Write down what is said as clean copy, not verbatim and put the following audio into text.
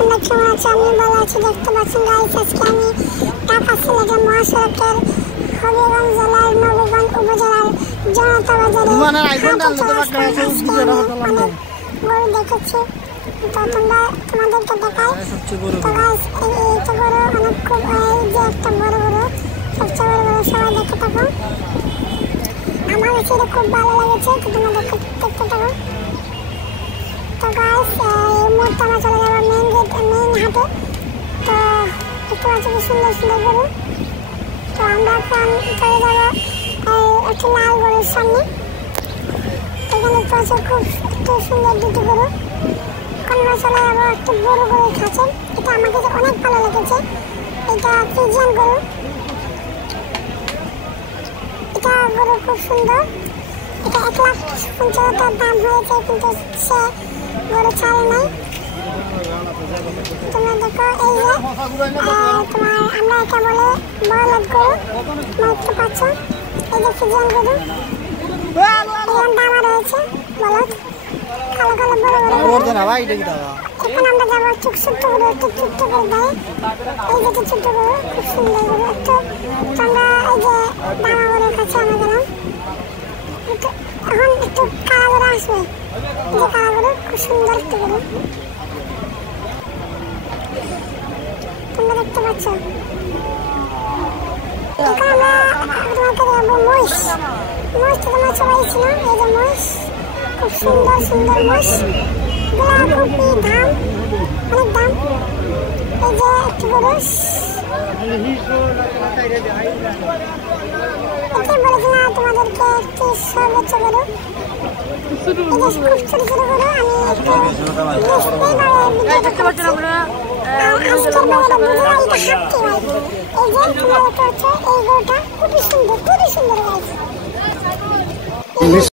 তোমরা কেমন আছো? আমি ভালো আছি। দেখতে পাচ্ছেন গাইস, আজকে আমি ঢাকা সিলেটের মহাসড়কের হবিগঞ্জ জেলার নবগঞ্জ উপজেলার জনতা বাজারে গরু দেখেছি। তো তোমাদেরকে দেখাই। তো গাইস, এইটা গরু অনেক খুব যে একটা বড় গরু, সবচেয়ে বড় গরু, সবাই দেখতে থাকো। আমার কাছে এটা খুব ভালো লেগেছে, তো তোমরা দেখতে থাকো। তো গাইস, এই মুহূর্তে আমরা চলে যাবো মেইন হাটে। তো দেখতে পাচ্ছি কি সুন্দর সুন্দর গরু। তো আমরা এখন চলে যাবো একটা লাল গরুর সামনে। এখানে দেখতে পাচ্ছি খুব একটু সুন্দর দুটো গরু। এখন আমরা চলে যাবো একটা বড় গরুর কাছে। এটা আমার কাছে অনেক ভালো লেগেছে। এটা ফ্রিজিয়ান গরু। এটা গরু খুব সুন্দর। এটা 1,50,000 দাম হয়েছে, কিন্তু সে গরু ছাড়ে নাই। তোমরা দেখো, এই যে তোমার আমরা এটা বলে বলদ গরু, দেখতে পাচ্ছ। এই যে ফ্রিজিয়ান গরু, এখানে দামা রয়েছে বলদ, কালো কালো বড় বড়। এখন আমরা যাবো ছোট্ট গরু, একটু ছোট্ট করে দেয়। এই যে ছোট্ট গরু, খুব সুন্দর গরু। একটু তোমরা এই যে দামা গরুর কাছে আমরা গেলাম। এখন একটু কালা গরু আসবে। এই যে কালা গরু, খুব সুন্দর একটু গরু, তোমরা দেখতে পাচ্ছ। এখন আমরা তোমাকে দেখাবো মহিষ। মহিষ তো তোমরা সবাই ছিল। এই যে মহিষ, খুব সুন্দর সুন্দর মহিষ গুলা, খুবই দাম, অনেক দাম। এই যে একটু গরু, এটাই বলেছিলাম তোমাদেরকে, একটি সর্বোচ্চ গরু। এই যে খুব ছোট ছোট গরু। আমি একটু দেখতে পাচ্ছি আমরা আজকের বেলাটা বুঝলাম এটা হাঁটতে হয়। এই যে তোমরা দেখতে পাচ্ছ, এই গরুটা খুবই সুন্দর, খুবই সুন্দর গাইস।